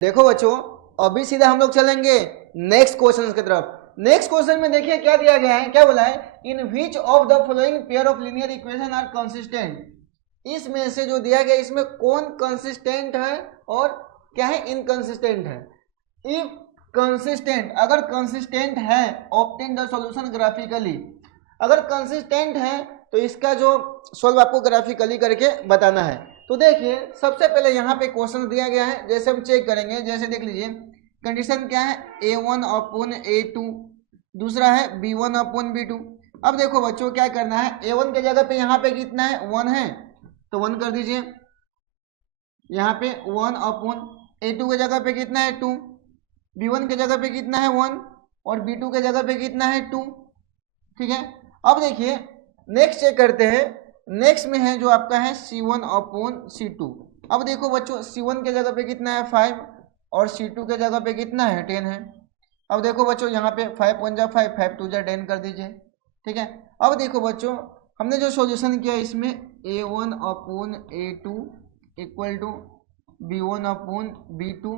देखो बच्चों, अभी सीधा हम लोग चलेंगे नेक्स्ट क्वेश्चन की तरफ। नेक्स्ट क्वेश्चन में देखिए क्या दिया गया है, क्या बोला है, in which of the following pair of linear equation are consistent. इसमें से जो दिया गया इसमें कौन कंसिस्टेंट है और क्या है, इनकंसिस्टेंट है। इफ कंसिस्टेंट, अगर कंसिस्टेंट है ऑब्टेन द सॉल्यूशन ग्राफिकली। अगर कंसिस्टेंट है तो इसका जो सॉल्व आपको ग्राफिकली करके बताना है। तो देखिए सबसे पहले यहाँ पे क्वेश्चन दिया गया है, जैसे हम चेक करेंगे, जैसे देख लीजिए कंडीशन क्या है, a1 अपॉन a2, दूसरा है b1 अपॉन b2। अब देखो बच्चों क्या करना है, a1 के जगह पे यहाँ पे कितना है, 1 है, तो 1 कर दीजिए। यहाँ पे 1 अपॉन a2 के जगह पे कितना है 2, b1 के जगह पे कितना है 1 और b2 के जगह पे कितना है 2। ठीक है, अब देखिए नेक्स्ट चेक करते हैं। नेक्स्ट में है जो आपका है c1 अपॉन c2। अब देखो बच्चों c1 के जगह पे कितना है 5 और c2 के जगह पे कितना है 10 है। अब देखो बच्चों यहाँ पे 5 1 जा 5, 5 2 जा 10 कर दीजिए। ठीक है, अब देखो बच्चों हमने जो सॉल्यूशन किया इसमें a1 upon a2 equal to b1 upon b2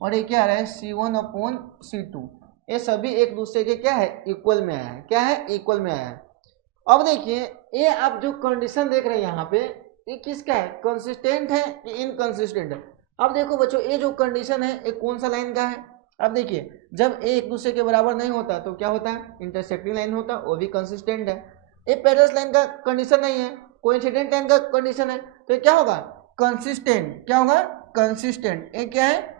और ये क्या आ रहा है c1 अपॉन c2। ये सभी एक दूसरे के क्या है, इक्वल में आया है। क्या है, इक्वल में आया है। अब देखिए ये आप जो कंडीशन देख रहे हैं यहाँ पे, ये किसका है, कंसिस्टेंट है कि इनकंसिस्टेंट है। अब देखो बच्चों ये जो कंडीशन है ये कौन सा लाइन का है। अब देखिए जब ए एक दूसरे के बराबर नहीं होता तो क्या होता है, इंटरसेक्टिंग लाइन होता है, वो भी कंसिस्टेंट है। ये पैरेलल लाइन का कंडीशन नहीं है, कोइंसिडेंट लाइन का कंडीशन है, तो क्या होगा, कंसिस्टेंट। क्या होगा, कंसिस्टेंट। ये क्या है,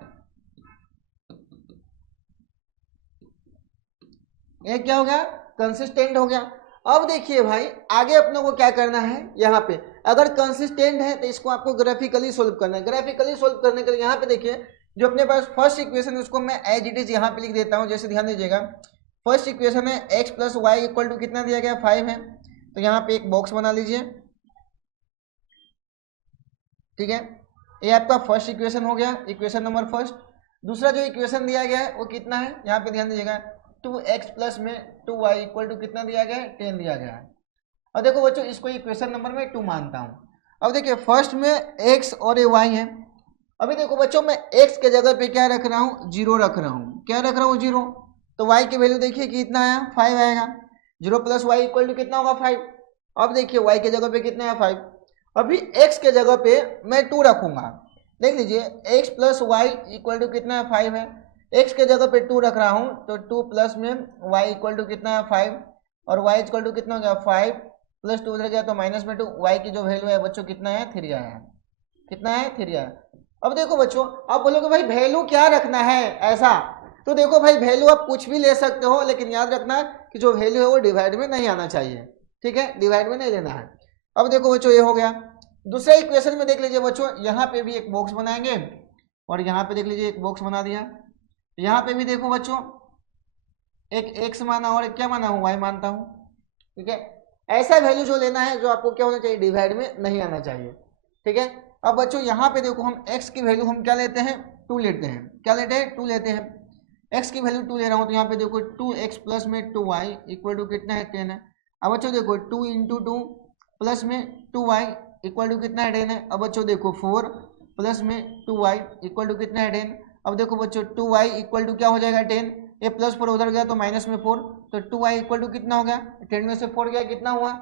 ये क्या हो गया, कंसिस्टेंट हो गया। अब देखिए भाई आगे अपने को क्या करना है, यहाँ पे अगर कंसिस्टेंट है तो इसको आपको ग्राफिकली सोल्व करना है। ग्राफिकली सोल्व करने के लिए यहाँ पे देखिए जो अपने पास फर्स्ट इक्वेशन है उसको मैं एज इट इज यहाँ पे लिख देता हूँ। जैसे ध्यान दीजिएगा फर्स्ट इक्वेशन है x plus y equal to कितना दिया गया 5 है, तो यहाँ पे एक बॉक्स बना लीजिए। ठीक है, ये आपका फर्स्ट इक्वेशन हो गया, इक्वेशन नंबर फर्स्ट। दूसरा जो इक्वेशन दिया गया है वो कितना है, यहाँ पे ध्यान दीजिएगा 2x प्लस में 2y इक्वल टू कितना दिया गया है 10 दिया गया है। और देखो बच्चों इसको इक्वेशन नंबर में 2 मानता हूँ। अब देखिए फर्स्ट में x और ये y है। अभी देखो बच्चों मैं x के जगह पे क्या रख रहा हूँ, 0 रख रहा हूँ। क्या रख रहा हूँ, 0। तो y की वैल्यू देखिए कितना आया, 5 आएगा। 0 प्लस वाई इक्वल टू कितना होगा 5। अब देखिए y के जगह पे कितना है 5। अभी x के जगह पे मैं 2 रखूंगा। देख लीजिए x plus y equal to कितना है 5 है, x के जगह पे 2 रख रहा हूँ तो 2 प्लस में y इक्वल टू कितना है 5 और y इक्वल टू कितना हो गया 5 प्लस 2 उधर गया तो माइनस में 2। y की जो वैल्यू है बच्चों कितना है 3 आया है। कितना है 3 आया। अब देखो बच्चों आप बोलोगे भाई वैल्यू क्या रखना है ऐसा, तो देखो भाई वैल्यू आप कुछ भी ले सकते हो, लेकिन याद रखना कि जो वैल्यू है वो डिवाइड में नहीं आना चाहिए। ठीक है, डिवाइड में नहीं लेना है। अब देखो बच्चों ये हो गया। दूसरे इक्वेशन में देख लीजिए बच्चों यहाँ पे भी एक बॉक्स बनाएंगे और यहाँ पे देख लीजिए एक बॉक्स बना दिया। यहाँ पे भी देखो बच्चों एक x माना और एक क्या माना हूँ y मानता हूँ। ठीक है, ऐसा वैल्यू जो लेना है जो आपको क्या होना चाहिए, डिवाइड में नहीं आना चाहिए। ठीक है, अब बच्चों यहाँ पे देखो हम x की वैल्यू हम क्या लेते हैं 2 लेते हैं। क्या लेते हैं 2 लेते हैं। x की वैल्यू 2 ले रहा हूँ तो यहाँ पे देखो 2x प्लस में 2y इक्वल टू कितना है 10 है। अब बच्चों देखो 2 इंटू 2 प्लस में 2y इक्वल टू कितना है 10 है। अब बच्चों देखो 4 प्लस में 2y इक्वल टू कितना है 10। अब देखो बच्चों 2y इक्वल टू क्या हो जाएगा 10, ये प्लस 4 उधर गया तो माइनस में 4, तो 2y इक्वल टू कितना हो गया 10 में से 4 गया कितना हुआ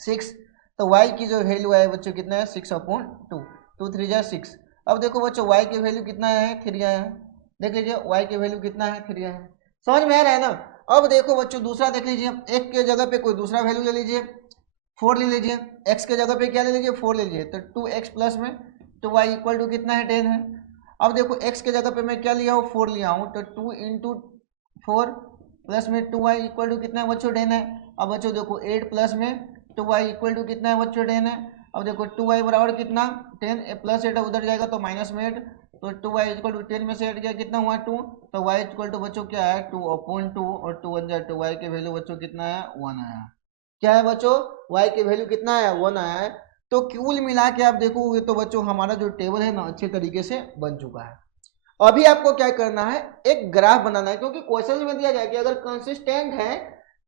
6। तो y की जो वैल्यू है बच्चों कितना है 6 अपॉन 2, 2 3 जा 6। अब देखो बच्चों y की वैल्यू कितना है 3 आया है। देख लीजिए y की वैल्यू कितना है 3 आया है। समझ में आ रहा है ना। अब देखो बच्चों दूसरा देख लीजिए, एक के जगह पे कोई दूसरा वैल्यू ले लीजिए, 4 ले लीजिए। x के जगह पे क्या ले लीजिए 4 ले लीजिए, तो 2x प्लस में 2y इक्वल टू कितना है 10 है। अब देखो x के जगह पे मैं क्या लिया हूँ 4 लिया हूँ, तो 2 इंटू 4 प्लस में 2y इक्वल टू कितना है बच्चों 10 है। अब बच्चों देखो 8 प्लस में 2y इक्वल टू कितना है बच्चों 10 है। अब देखो 2y बराबर कितना 10, प्लस 8 उधर जाएगा तो माइनस में 8, तो 2y इक्वल टू 10 में से 8 गया कितना हुआ 2, तो y इक्वल टू बच्चों क्या है 2 अपॉन 2 और 2 1 जा 2y की वैल्यू बच्चों कितना है 1 आया। क्या है बच्चों y की वैल्यू कितना आया 1 आया है। तो कुल मिला के आप देखोगे तो बच्चों हमारा जो टेबल है ना अच्छे तरीके से बन चुका है। अभी आपको क्या करना है, एक ग्राफ बनाना है, क्योंकि क्वेश्चन में दिया गया कि अगर कंसिस्टेंट है,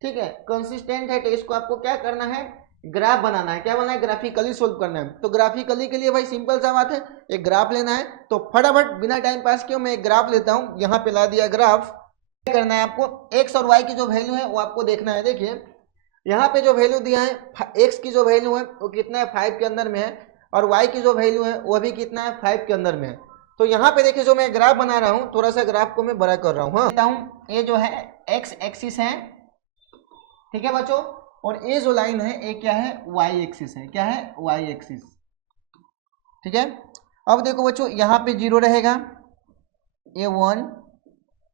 ठीक है कंसिस्टेंट है, तो इसको आपको क्या करना है ग्राफ बनाना है। क्या बनाना है? ग्राफिकली सोल्व करना है। तो ग्राफिकली के लिए भाई सिंपल सा बात है, एक ग्राफ लेना है। तो फटाफट बिना टाइम पास किए मैं एक ग्राफ लेता हूँ। यहाँ पे ला दिया ग्राफ। क्या करना है आपको? एक्स और वाई की जो वैल्यू है वो आपको देखना है। देखिए यहाँ पे जो वैल्यू दिया है, एक्स की जो वैल्यू है वो कितना है? 5 के अंदर में है, और वाई की जो वैल्यू है वो भी कितना है? 5 के अंदर में है। तो यहाँ पे देखिए जो मैं ग्राफ बना रहा हूँ, थोड़ा सा ग्राफ को मैं बड़ा कर रहा हूँ। हाँ, ये जो है एक्स एक्सिस है, ठीक है बच्चों, और ये जो लाइन है ये क्या है? वाई एक्सिस है। क्या है? वाई एक्सिस, ठीक है। अब देखो बच्चों यहाँ पे 0 रहेगा, ये 1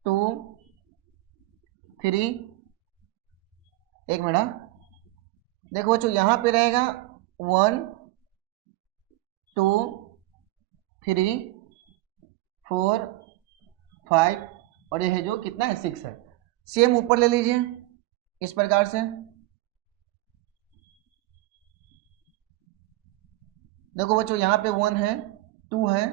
2 3, एक मिनट, देखो बच्चों यहाँ पे रहेगा 1 2 3 4 5, और ये है जो कितना है? 6 है। सेम ऊपर ले लीजिए इस प्रकार से। देखो बच्चों यहाँ पे 1 है, 2 है,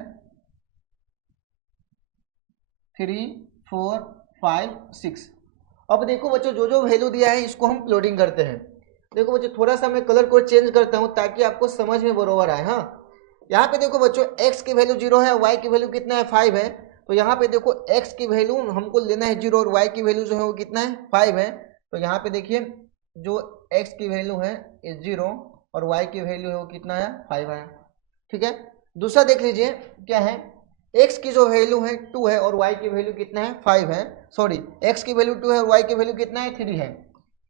3 4 5 6। अब देखो बच्चों जो जो वैल्यू दिया है इसको हम प्लॉटिंग करते हैं। देखो बच्चों थोड़ा सा मैं कलर कोड चेंज करता हूँ ताकि आपको समझ में बरोबर आए। हाँ, यहाँ पे देखो बच्चों x की वैल्यू 0 है, y की वैल्यू कितना है? 5 है। तो यहाँ पे देखो x की वैल्यू हमको लेना है 0, और y की वैल्यू जो है वो कितना है? 5 है। तो यहाँ पे देखिए जो x की वैल्यू है 0 और y की वैल्यू है वो कितना है? 5 है, ठीक है। दूसरा देख लीजिए क्या है, x की जो वैल्यू है 2 है और y की वैल्यू कितना है? 5 है। सॉरी, x की वैल्यू 2 है और y की वैल्यू कितना है? 3 है।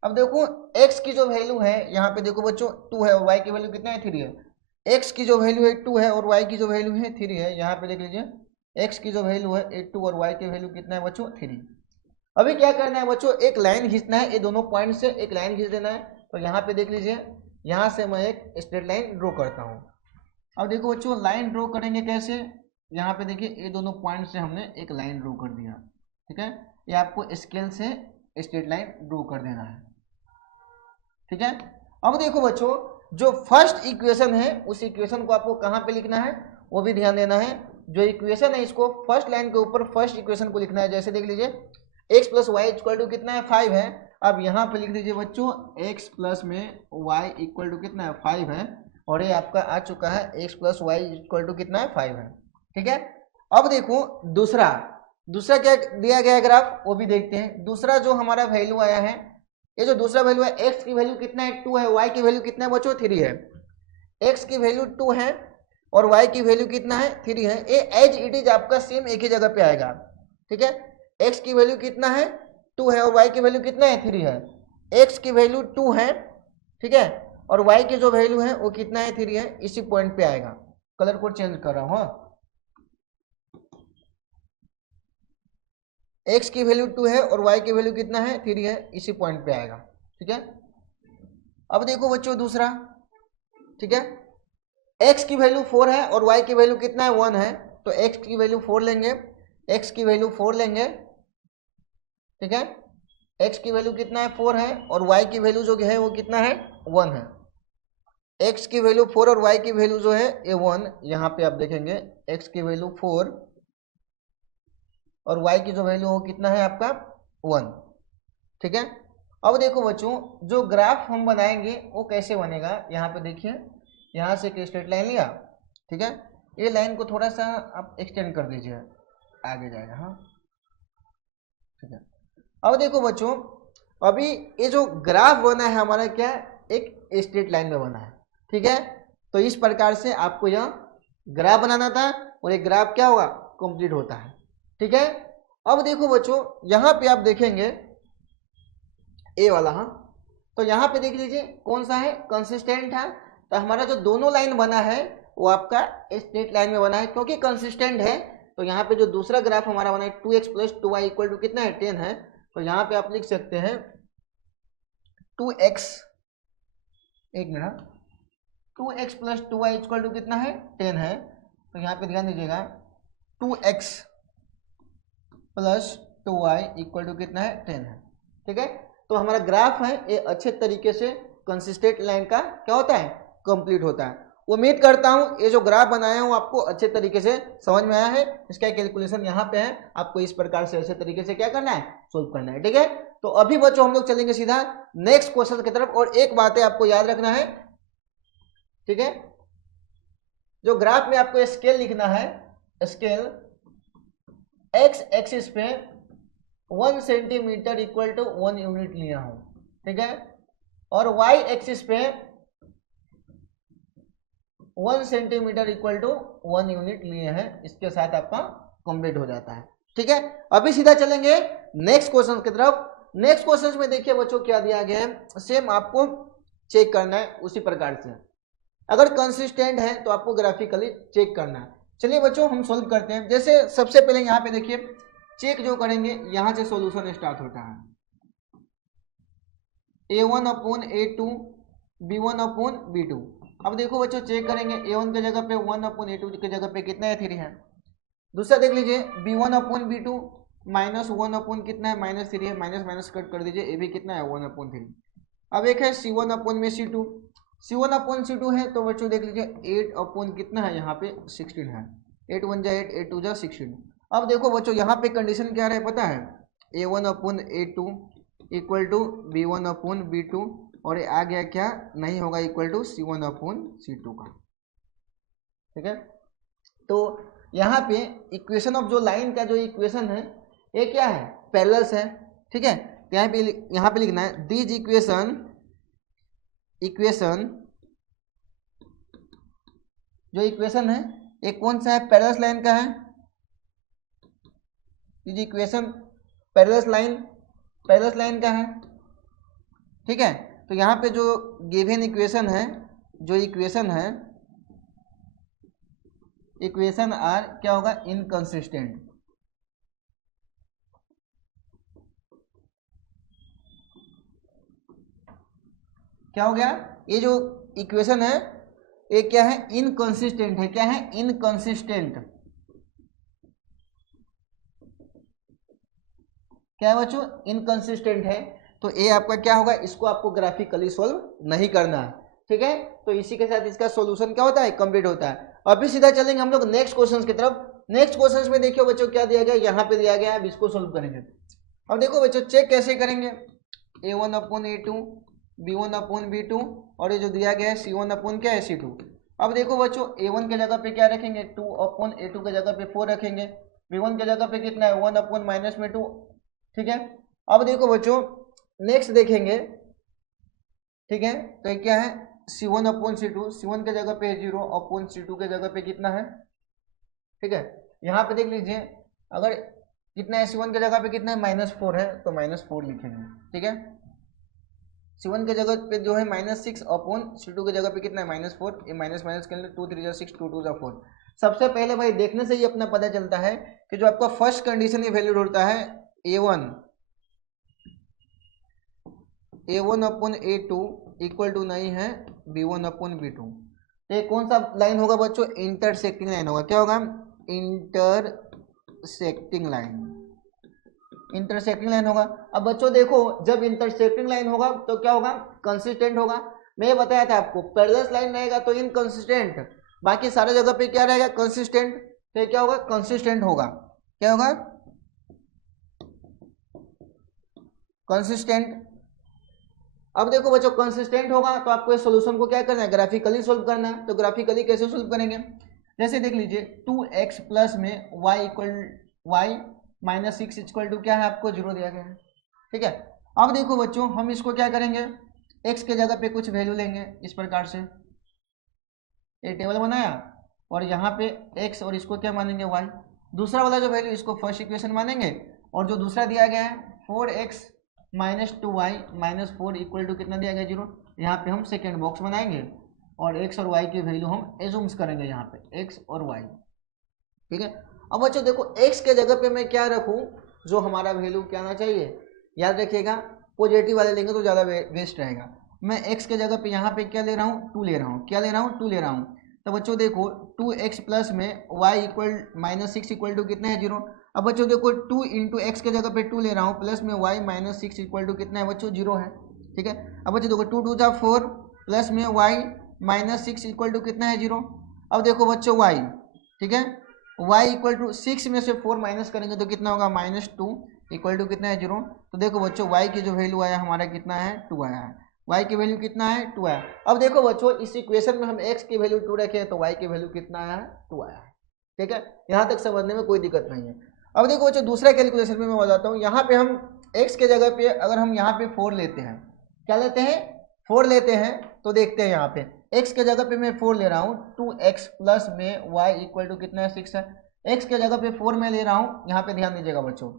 अब देखो x की जो वैल्यू है यहाँ पे देखो बच्चों 2 है और y की वैल्यू कितना है? 3 है। x की जो वैल्यू है 2 है और y की जो वैल्यू है 3 है। यहाँ पे देख लीजिए x की जो वैल्यू है 2 और y की वैल्यू कितना है बच्चों? 3। अभी क्या करना है बच्चों? एक लाइन खींचना है, ये दोनों पॉइंट से एक लाइन खींच देना है। तो यहाँ पे देख लीजिए यहाँ से मैं एक स्ट्रेट लाइन ड्रॉ करता हूँ। अब देखो बच्चों लाइन ड्रॉ करेंगे कैसे? यहाँ पे देखिए ये दोनों पॉइंट से हमने एक लाइन ड्रॉ कर दिया, ठीक है। ये आपको स्केल से स्ट्रेट लाइन ड्रॉ कर देना है, ठीक है। अब देखो बच्चों जो फर्स्ट इक्वेशन है उस इक्वेशन को आपको कहाँ पे लिखना है वो भी ध्यान देना है। जो इक्वेशन है इसको फर्स्ट लाइन के ऊपर फर्स्ट इक्वेशन को लिखना है। जैसे देख लीजिए x plus y equal to कितना है? 5 है। अब यहाँ पे लिख दीजिए बच्चों x प्लस में y इक्वल टू कितना है? 5 है, और ये आपका आ चुका है x plus y equal to कितना है? 5 है, ठीक है। अब देखो दूसरा क्या दिया गया है ग्राफ वो भी देखते हैं। दूसरा जो हमारा वैल्यू आया है, ये जो दूसरा वैल्यू है x की वैल्यू कितना है? 2 है, y की वैल्यू कितना है बच्चों? 3 है। x की वैल्यू 2 है और y की वैल्यू कितना है? 3 है। ये एज इट इज आपका सेम एक ही जगह पे आएगा, ठीक है। x की वैल्यू कितना है? 2 है, और y की वैल्यू कितना है? 3 है। x की वैल्यू 2 है, ठीक है, और y की जो वैल्यू है वो कितना है? 3 है। इसी पॉइंट पे आएगा। कलर कोड चेंज कर रहा हूँ। x की वैल्यू 2 है और y की वैल्यू कितना है? 3 है। इसी पॉइंट पे आएगा, ठीक है। अब देखो बच्चों दूसरा, ठीक है, x की वैल्यू 4 है और y की वैल्यू कितना है? 1 है। तो x की वैल्यू 4 लेंगे, x की वैल्यू 4 लेंगे, ठीक है। x की वैल्यू कितना है? 4 है, और y की वैल्यू जो है वो कितना है? 1 है। x की वैल्यू 4 और y की वैल्यू जो है ये 1। यहाँ पे आप देखेंगे x की वैल्यू 4 और y की जो वैल्यू वो कितना है आपका? 1, ठीक है। अब देखो बच्चों जो ग्राफ हम बनाएंगे वो कैसे बनेगा? यहाँ पे देखिए यहाँ से एक स्ट्रेट लाइन लिया, ठीक है। ये लाइन को थोड़ा सा आप एक्सटेंड कर दीजिए, आगे जाएगा। हाँ, ठीक है। अब देखो बच्चों अभी ये जो ग्राफ बना है हमारा क्या एक स्ट्रेट लाइन में बना है, ठीक है। तो इस प्रकार से आपको यह ग्राफ बनाना था और ये ग्राफ क्या होगा? कंप्लीट होता है, ठीक है। अब देखो बच्चों यहाँ पे आप देखेंगे ए वाला, हाँ, तो यहाँ पे देख लीजिए कौन सा है? कंसिस्टेंट है। तो हमारा जो दोनों लाइन बना है वो आपका स्ट्रेट लाइन में बना है क्योंकि कंसिस्टेंट है। तो यहाँ पे जो दूसरा ग्राफ हमारा बना है 2x plus 2y equal to कितना है? 10 है। तो यहाँ पे आप लिख सकते हैं 2x, एक minute, 2x plus 2y equal to कितना है? 10 है। तो यहाँ पे ध्यान दीजिएगा 2x plus 2y equal to कितना है? 10 है, ठीक है। तो हमारा ग्राफ है ये अच्छे तरीके से कंसिस्टेंट लाइन का क्या होता है? कंप्लीट होता है। उम्मीद करता हूँ ये जो ग्राफ बनाया हूँ आपको अच्छे तरीके से समझ में आया है। इसका कैलकुलेशन यहाँ पे है, आपको इस प्रकार से ऐसे तरीके से क्या करना है? सोल्व करना है, ठीक है। तो अभी बच्चों हम लोग चलेंगे सीधा नेक्स्ट क्वेश्चन की तरफ। और एक बात है आपको याद रखना है, ठीक है, जो ग्राफ में आपको स्केल लिखना है, स्केल एक्स एक्सिस पे 1 सेंटीमीटर इक्वल टू 1 यूनिट लिया हूं, ठीक है, और वाई एक्सिस पे 1 सेंटीमीटर इक्वल टू 1 यूनिट लिए हैं। इसके साथ आपका कंप्लीट हो जाता है, ठीक है। अभी सीधा चलेंगे नेक्स्ट क्वेश्चन की तरफ। नेक्स्ट क्वेश्चन में देखिए बच्चों क्या दिया गया है, सेम आपको चेक करना है उसी प्रकार से। अगर कंसिस्टेंट है तो आपको ग्राफिकली चेक करना है। चलिए बच्चों हम सोल्व करते हैं। जैसे सबसे पहले यहाँ पे देखिए चेक जो करेंगे, यहां से सॉल्यूशन स्टार्ट होता है, a1 upon a2 b1 upon b2। अब देखो बच्चों चेक करेंगे, a1 के जगह पे 1 अपॉन a2 की जगह पे कितना है 3 है। दूसरा देख लीजिए b1 upon b2 minus 1 upon कितना है माइनस 3 है, माइनस माइनस कट कर दीजिए, ये भी कितना है 1 अपॉन 3। अब एक है c1 अपॉन में c2, c1 अपॉन c2 है तो बच्चों देख लीजिए 8 अपॉन कितना है यहाँ पे 16 है, 8 1 जा 8 8 2 जा 16। अब देखो बच्चों यहाँ पे कंडीशन क्या रहे पता है, a1 upon a2 equal to b1 upon b2, और ये आ गया क्या नहीं होगा equal to c1 upon c2 का, ठीक है। तो यहाँ पे इक्वेशन ऑफ जो लाइन का जो इक्वेशन है ये क्या है, पैरेलल्स है, ठीक है। तो यहाँ पे लिखना है दिस इक्वेशन जो इक्वेशन है ये कौन सा है, पैरेलल्स लाइन का है। दिस इक्वेशन पैरेलल्स लाइन का है, ठीक है। तो यहाँ पे जो गिवन इक्वेशन है, जो इक्वेशन है, इक्वेशन आर क्या होगा इनकंसिस्टेंट, क्या हो गया, ये जो इक्वेशन है ये क्या है इनकंसिस्टेंट है, क्या है इनकंसिस्टेंट, क्या है बच्चों इनकंसिस्टेंट है। तो ये आपका क्या होगा, इसको आपको ग्राफिकली सॉल्व नहीं करना है, ठीक है। तो इसी के साथ इसका सॉल्यूशन क्या होता है कंप्लीट होता है। अभी सीधा चलेंगे हम लोग नेक्स्ट क्वेश्चन की तरफ। नेक्स्ट क्वेश्चन में देखियो बच्चों क्या दिया गया, यहाँ पे दिया गया है, अब इसको सोल्व करेंगे। अब देखो बच्चों चेक कैसे करेंगे, a1 upon a2 b1 upon b2, और ये जो दिया गया है c1 अपॉन क्या है c2। अब देखो बच्चों a1 के जगह पे क्या रखेंगे 2 अपॉन a2 के जगह पे 4 रखेंगे, b1 के जगह पे कितना है 1 अपॉन माइनस में 2, ठीक है। अब देखो बच्चों नेक्स्ट देखेंगे, ठीक है, तो ये क्या है c1 अपॉन c2, c1 के जगह पे 0 अपॉन c2 के जगह पे कितना है, ठीक है। यहाँ पे देख लीजिए अगर कितना है c1 के जगह पे कितना है -4 है तो -4 लिखेंगे, ठीक है। c1 के जगह पे जो है -6 अपॉन c2 के जगह पे कितना है -4, ये माइनस माइनस कर ले 2 3 जा 6 2 2 जा 4। सबसे पहले भाई देखने से ही अपना पता चलता है कि जो आपका फर्स्ट कंडीशन ये वैलिड होता है a1 upon a2 equal to नहीं है b1 अपॉन b2। ये कौन सा लाइन होगा बच्चों, इंटरसेक्टिंग लाइन होगा, क्या होगा इंटरसेक्टिंग लाइन होगा। अब बच्चों देखो जब इंटरसेक्टिंग लाइन होगा तो क्या होगा कंसिस्टेंट होगा। मैं ये बताया था आपको पैरेलल लाइन रहेगा तो इनकंसिस्टेंट, बाकी सारे जगह पे क्या रहेगा कंसिस्टेंट, तो क्या होगा कंसिस्टेंट होगा, क्या होगा कंसिस्टेंट। अब देखो बच्चों कंसिस्टेंट होगा तो आपको इस सॉल्यूशन को क्या करना है ग्राफिकली सोल्व करना है। तो ग्राफिकली कैसे सोल्व करेंगे, जैसे देख लीजिए 2x प्लस में y माइनस 6 इक्वल टू क्या है आपको 0 दिया गया है, ठीक है। अब देखो बच्चों हम इसको क्या करेंगे x के जगह पे कुछ वैल्यू लेंगे, इस प्रकार से एक टेबल बनाया और यहाँ पे x और इसको क्या मानेंगे y, दूसरा वाला जो वैल्यू इसको फर्स्ट इक्वेशन मानेंगे, और जो दूसरा दिया गया है 4x minus 2y minus 4 equal to कितना दिया गया 0, यहाँ पे हम सेकेंड बॉक्स बनाएंगे और x और y की वैल्यू हम एज्यूम्स करेंगे यहाँ पे x और y, ठीक है। अब बच्चों देखो x के जगह पे मैं क्या रखूँ जो हमारा वैल्यू क्या आना चाहिए, याद रखिएगा पॉजिटिव वाले लेंगे तो ज़्यादा वेस्ट रहेगा। मैं x के जगह पे यहाँ पे क्या ले रहा हूँ 2 ले रहा हूँ, क्या ले रहा हूँ 2 ले रहा हूँ। तो बच्चों देखो 2x प्लस में y equal minus 6 equal to कितना है 0। अब बच्चों देखो 2 इंटू एक्स के जगह पे 2 ले रहा हूँ प्लस में y माइनस 6 इक्वल टू कितना है बच्चों 0 है, ठीक है। अब बच्चों देखो 2 2 जा 4 प्लस में y माइनस 6 इक्वल टू कितना है 0। अब देखो बच्चों y, ठीक है, y इक्वल टू 6 में से 4 माइनस करेंगे तो कितना होगा -2, इक्वल टू कितना है 0। तो देखो बच्चों y की जो वैल्यू आया हमारा कितना है 2 आया है, y की वैल्यू कितना है 2 आया। अब देखो बच्चों इस इक्वेशन में हम x की वैल्यू 2 रखे तो y की वैल्यू कितना आया है 2 आया है। ठीक है, यहाँ तक समझने में कोई दिक्कत नहीं है। अब देखो बच्चों दूसरा कैलकुलेशन में मैं बताता हूँ। यहाँ पे हम x के जगह पे अगर हम यहाँ पे 4 लेते हैं, क्या लेते हैं 4 लेते हैं, तो देखते हैं यहाँ पे x के जगह पे मैं 4 ले रहा हूँ, 2x प्लस में y इक्वल टू कितना है 6 है। x के जगह पे 4 मैं ले रहा हूँ, यहाँ पे ध्यान दीजिएगा बच्चों।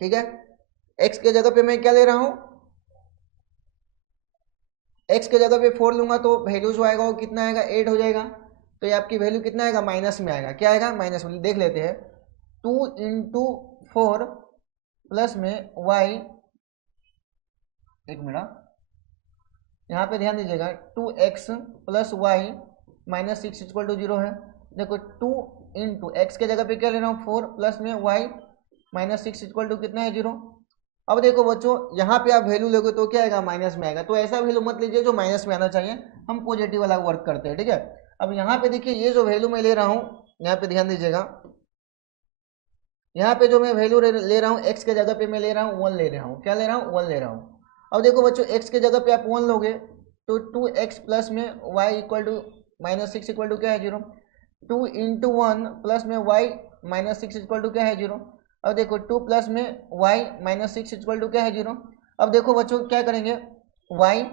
ठीक है, x के जगह पे मैं क्या ले रहा हूँ, x के जगह पे 4 लूंगा तो वैल्यू जो आएगा वो कितना आएगा 8 हो जाएगा। तो ये आपकी वैल्यू कितना आएगा माइनस में आएगा, क्या आएगा माइनस में। देख लेते हैं 2 इंटू 4 प्लस में y, एक मिनट यहाँ पे ध्यान दीजिएगा 2x plus y minus 6 equal to 0 है। देखो 2 इंटू एक्स के जगह पे क्या ले रहा हूँ 4 प्लस में y माइनस 6 इक्वल टू कितना है 0। अब देखो बच्चों यहाँ पे आप वैल्यू लोगे तो क्या आएगा माइनस में आएगा, तो ऐसा वैल्यू मत लीजिए जो माइनस में आना चाहिए, हम पॉजिटिव वाला वर्क करते हैं। ठीक है, अब यहाँ पे देखिए ये जो वैल्यू मैं ले रहा हूँ, यहाँ पे ध्यान दीजिएगा, यहाँ पे जो मैं वैल्यू ले रहा हूँ एक्स के जगह पे मैं ले रहा हूँ 1 ले रहा हूँ, क्या ले रहा हूँ 1 ले रहा हूँ। अब देखो बच्चों x के जगह पे आप 1 लोगे तो 2x प्लस में y equal to minus 6 equal to क्या है 0। 2 इंटू 1 प्लस में y माइनस 6 इक्वल टू क्या है 0। अब देखो 2 प्लस में y माइनस 6 इक्वल टू क्या है 0। अब देखो बच्चों क्या करेंगे, y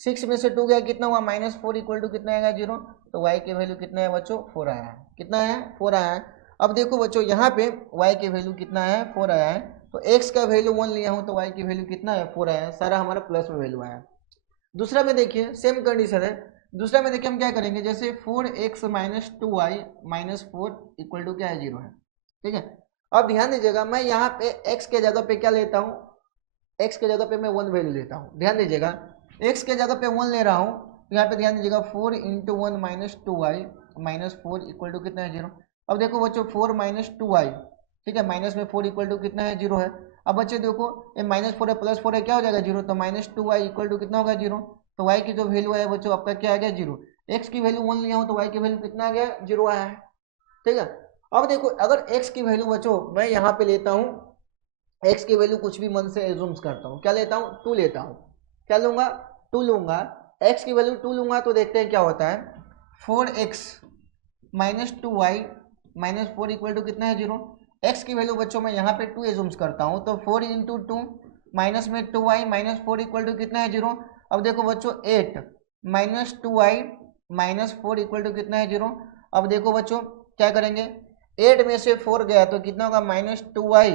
6 में से 2 गया कितना हुआ माइनस 4 इक्वल टू कितना आएगा 0। तो y की वैल्यू कितना है बच्चों 4 आया है, कितना है 4 आया है। अब देखो बच्चों यहाँ पे y की वैल्यू कितना है 4 आया है, तो x का वैल्यू 1 लिया हूँ तो y की वैल्यू कितना है 4 आया है, सारा हमारा प्लस में वैल्यू आया। दूसरा में देखिए सेम कंडीशन है, दूसरा में देखिए हम क्या करेंगे, जैसे 4x minus 2y minus 4 equal to क्या है 0 है। ठीक है, अब ध्यान दीजिएगा मैं यहाँ पे x के जगह पे क्या लेता हूँ, x के जगह पे मैं 1 वैल्यू लेता हूँ। ध्यान दीजिएगा x के जगह पे 1 ले रहा हूँ, यहाँ पे ध्यान दीजिएगा 4 into 1 minus 2y minus 4 equal to कितना है 0। अब देखो बच्चों 4 माइनस 2y, ठीक है, माइनस में 4 इक्वल टू कितना है 0 है। अब बच्चे देखो ये माइनस 4 है प्लस 4 है, क्या हो जाएगा 0, तो माइनस 2y इक्वल टू कितना होगा 0। तो y की जो वैल्यू है बच्चों आपका क्या आ गया 0। x की वैल्यू 1 लिया हूँ तो y की वैल्यू कितना आ गया 0 आया है। ठीक है, अब देखो अगर x की वैल्यू बच्चों मैं यहाँ पे लेता हूँ, x की वैल्यू कुछ भी मन से एज्यूम्स करता हूँ, क्या लेता हूँ 2 लेता हूँ, क्या लूंगा 2 लूंगा, x की वैल्यू 2 लूंगा तो देखते हैं क्या होता है। 4x minus 2y minus 4 equal to कितना है 0। x की वैल्यू बच्चों मैं यहाँ पे 2 एज्यूम्स करता हूँ, तो 4 इंटू 2 माइनस में 2y माइनस 4 इक्वल टू कितना है 0। अब देखो बच्चों 8 minus 2y minus 4 equal to कितना है 0। अब देखो बच्चों क्या करेंगे, 8 में से 4 गया तो कितना होगा माइनस 2y,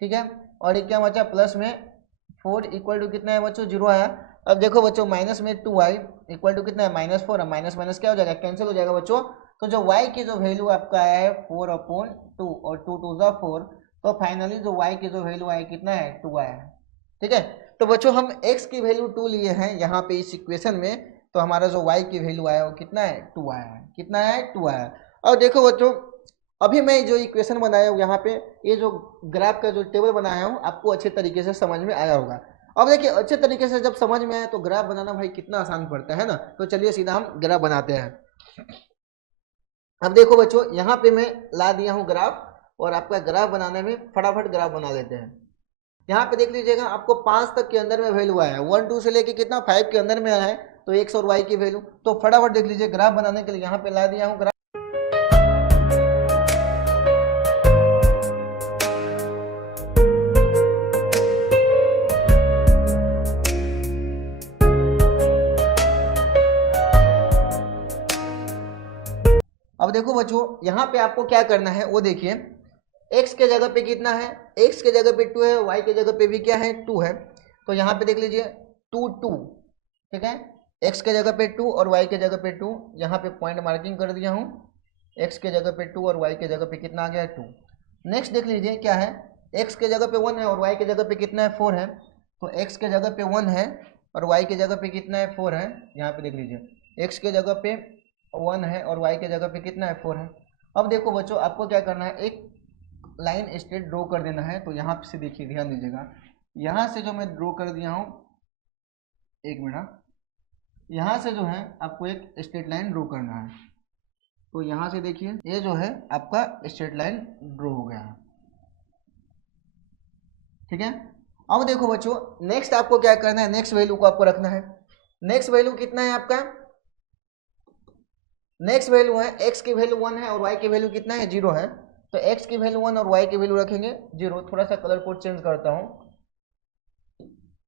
ठीक है, और ये क्या बचा प्लस में 4 इक्वल टू कितना है बच्चों 0 आया। अब देखो बच्चों माइनस में 2y इक्वल टू कितना है माइनस 4, माइनस माइनस क्या हो जाएगा कैंसिल हो जाएगा बच्चों। तो जो y की जो वैल्यू आपका आया है 4/2 और 2 2 4, तो फाइनली जो y की जो वैल्यू आया कितना है 2 आया है। ठीक है, तो बच्चों हम x की वैल्यू 2 लिए हैं यहाँ पे इस इक्वेशन में, तो हमारा जो y की वैल्यू आया वो कितना है 2 आया है, कितना है 2 आया है। और देखो बच्चों अभी मैं जो इक्वेशन बनाया हूँ यहाँ पे, ये जो ग्राफ का जो टेबल बनाया हूँ आपको अच्छे तरीके से समझ में आया होगा। अब देखिए अच्छे तरीके से जब समझ में आया तो ग्राफ बनाना भाई कितना आसान पड़ता है ना। तो चलिए सीधा हम ग्राफ बनाते हैं। अब देखो बच्चों यहाँ पे मैं ला दिया हूँ ग्राफ, और आपका ग्राफ बनाने में फटाफट ग्राफ बना लेते हैं। यहाँ पे देख लीजिएगा आपको 5 तक के अंदर में वैल्यू आया है, 1 2 से लेके कितना 5 के अंदर में आया है, तो x और y की वैल्यू। तो फटाफट देख लीजिए ग्राफ बनाने के लिए यहाँ पे ला दिया हूँ ग्राफ। अब देखो बच्चों यहाँ पे आपको क्या करना है वो देखिए, x के जगह पे कितना है, x के जगह पे 2 है, y के जगह पे भी क्या है 2 है। तो यहाँ पे देख लीजिए 2 2, ठीक है, x के जगह पे 2 और y के जगह पे 2, यहाँ पे पॉइंट मार्किंग कर दिया हूँ। x के जगह पे 2 और y के जगह पे कितना आ गया है 2। नेक्स्ट देख लीजिए क्या है, x के जगह पे 1 है और y के जगह पे कितना है 4 है। तो x के जगह पे 1 है और y के जगह पे कितना है 4 है। यहाँ पे देख लीजिए x के जगह पे 1 है और y के जगह पे कितना है 4 है। अब देखो बच्चों आपको क्या करना है, एक लाइन स्ट्रेट ड्रॉ कर देना है। तो यहाँ से देखिए ध्यान दीजिएगा, यहाँ से जो मैं ड्रॉ कर दिया हूँ, एक मिनट, यहाँ से जो है आपको एक स्ट्रेट लाइन ड्रॉ करना है। तो यहाँ से देखिए ये जो है आपका स्ट्रेट लाइन ड्रॉ हो गया है। ठीक है। अब देखो बच्चों, नेक्स्ट आपको क्या करना है, नेक्स्ट वैल्यू को आपको रखना है। नेक्स्ट वैल्यू कितना है आपका, नेक्स्ट वैल्यू है x की वैल्यू 1 है और y की वैल्यू कितना है 0 है। तो x की वैल्यू 1 और y की वैल्यू रखेंगे 0। थोड़ा सा कलर कोड चेंज करता हूं,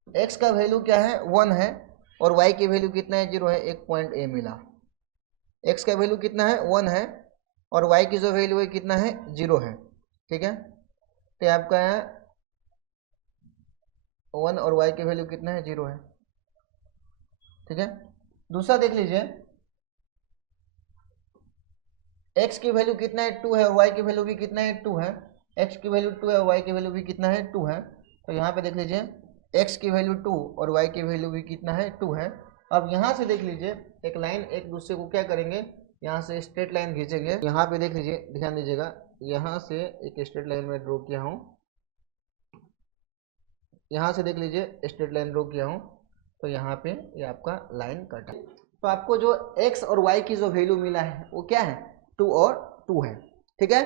x का वैल्यू क्या है 1 है और y की वैल्यू कितना है 0 है, एक पॉइंट a मिला। x का वैल्यू कितना है 1 है और y की जो वैल्यू है कितना है 0 है, ठीक है। तो आपका है 1 और y की वैल्यू कितना है 0 है, ठीक है। दूसरा देख लीजिए, x की वैल्यू कितना है 2 है और y की वैल्यू भी कितना है 2 है। x की वैल्यू 2 है और y की वैल्यू भी कितना है 2 है। तो यहाँ पे देख लीजिए x की वैल्यू 2 और y की वैल्यू भी कितना है 2 है। अब यहाँ से देख लीजिए एक लाइन एक दूसरे को क्या करेंगे, यहाँ से स्ट्रेट लाइन खींचेंगे। यहाँ पे देख लीजिए, ध्यान दीजिएगा, यहाँ से एक स्ट्रेट लाइन में ड्रॉ किया हूँ, यहाँ से देख लीजिए स्ट्रेट लाइन ड्रॉ किया हूँ। तो यहाँ पे ये आपका लाइन कटा। तो आपको जो x और y की जो वैल्यू मिला है वो क्या है 2 और 2 है, ठीक है।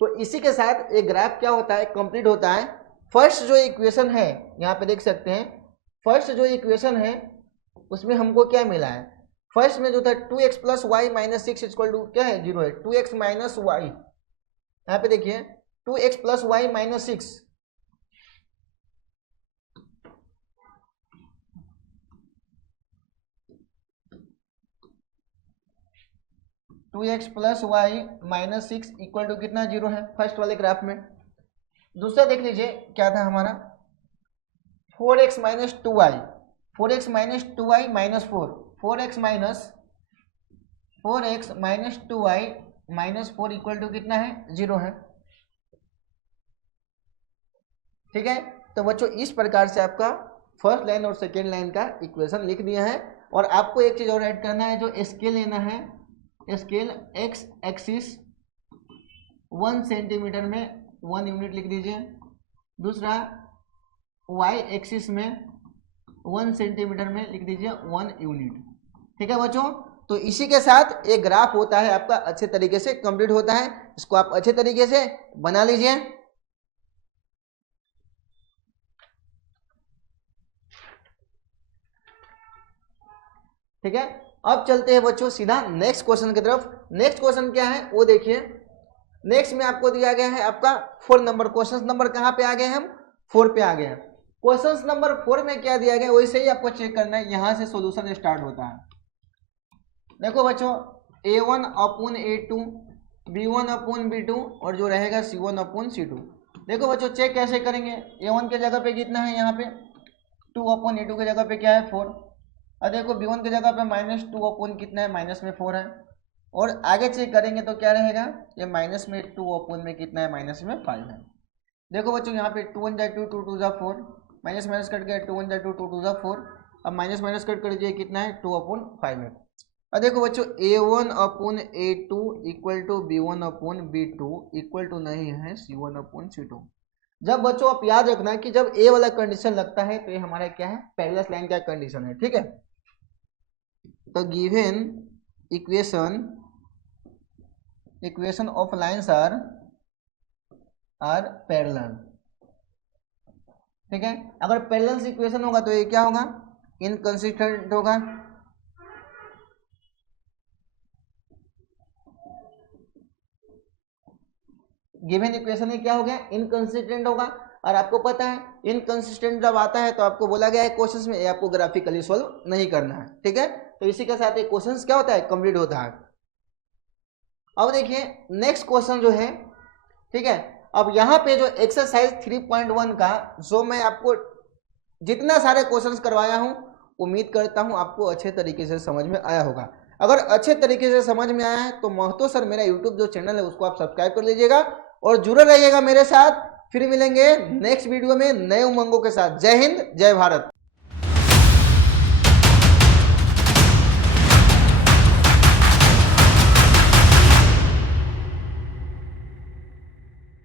तो इसी के साथ एक ग्राफ क्या होता है, कंप्लीट होता है। फर्स्ट जो इक्वेशन है यहाँ पे देख सकते हैं, फर्स्ट जो इक्वेशन है उसमें हमको क्या मिला है, फर्स्ट में जो था 2x plus y minus 6 equal to क्या है 0 है। 2x माइनस वाई, यहाँ पे देखिए 2x plus y minus 6, two x plus y minus 6 equal to कितना 0 है फर्स्ट वाले ग्राफ में। दूसरा देख लीजिए क्या था हमारा 4x minus 2y, 4x minus 2y minus 4, 4x minus 2y minus 4 equal to कितना है 0 है, ठीक है। तो बच्चों इस प्रकार से आपका फर्स्ट लाइन और सेकेंड लाइन का इक्वेशन लिख दिया है। और आपको एक चीज और ऐड करना है, जो स्केल लेना है, स्केल x एक्सिस 1 सेंटीमीटर में 1 यूनिट लिख दीजिए। दूसरा y एक्सिस में 1 सेंटीमीटर में लिख दीजिए 1 यूनिट, ठीक है बच्चों। तो इसी के साथ एक ग्राफ होता है आपका अच्छे तरीके से कंप्लीट होता है। इसको आप अच्छे तरीके से बना लीजिए। ठीक है, अब चलते हैं बच्चों सीधा नेक्स्ट क्वेश्चन की तरफ। नेक्स्ट क्वेश्चन क्या है वो देखिए। नेक्स्ट में आपको दिया गया है आपका 4 नंबर, क्वेश्चन नंबर कहाँ पे आ गए हम 4 पे आ गए हैं। क्वेश्चन नंबर 4 में क्या दिया गया वैसे ही आपको चेक करना है, यहां से सॉल्यूशन स्टार्ट होता है। देखो बच्चों a1 upon a2, b1 upon b2 और जो रहेगा c1 अपॉन c2। देखो बच्चों चेक कैसे करेंगे, a1 के जगह पे कितना है यहाँ पे 2 अपॉन a2 के जगह पे क्या है 4, और देखो b1 की जगह पे माइनस 2 अपॉन कितना है माइनस में 4 है। और आगे चेक करेंगे तो क्या रहेगा, ये माइनस में 2 अपॉन में कितना है माइनस में 5 है। देखो बच्चों यहाँ पे 2 1 जा 2 2 2 जा 4, माइनस माइनस कट गया 2 1 जा 2 2 2 जा 4, अब माइनस माइनस कट कर दीजिए कितना है 2 अपॉन 5 है। और देखो बच्चों a1 upon a2 equal to b1 upon b2 equal to नहीं है c1 अपॉन c2। जब बच्चों आप याद रखना कि जब a वाला कंडीशन लगता है तो ये हमारा क्या है पैरेलल लाइन का कंडीशन है, ठीक है। तो given equation of lines are parallel, ठीक है। अगर पैरेलल इक्वेशन होगा तो ये क्या होगा इनकंसिस्टेंट होगा। गिवन इक्वेशन में क्या हो गया इनकंसिस्टेंट होगा। और आपको पता है इनकंसिस्टेंट जब आता है तो आपको बोला गया है क्वेश्चंस में आपको ग्राफिकली सॉल्व नहीं करना है, ठीक है। तो इसी के साथ एक क्वेश्चंस क्या होता है कंप्लीट होता है। अब देखिए नेक्स्ट क्वेश्चन जो है, ठीक है। अब यहाँ पे जो एक्सरसाइज 3.1 का जो मैं आपको जितना सारे क्वेश्चंस करवाया हूँ उम्मीद करता हूँ आपको अच्छे तरीके से समझ में आया होगा। अगर अच्छे तरीके से समझ में आया है तो महतो सर मेरा यूट्यूब जो चैनल है उसको आप सब्सक्राइब कर लीजिएगा और जुड़े रहिएगा मेरे साथ। फिर मिलेंगे नेक्स्ट वीडियो में नए उमंगों के साथ। जय हिंद, जय भारत।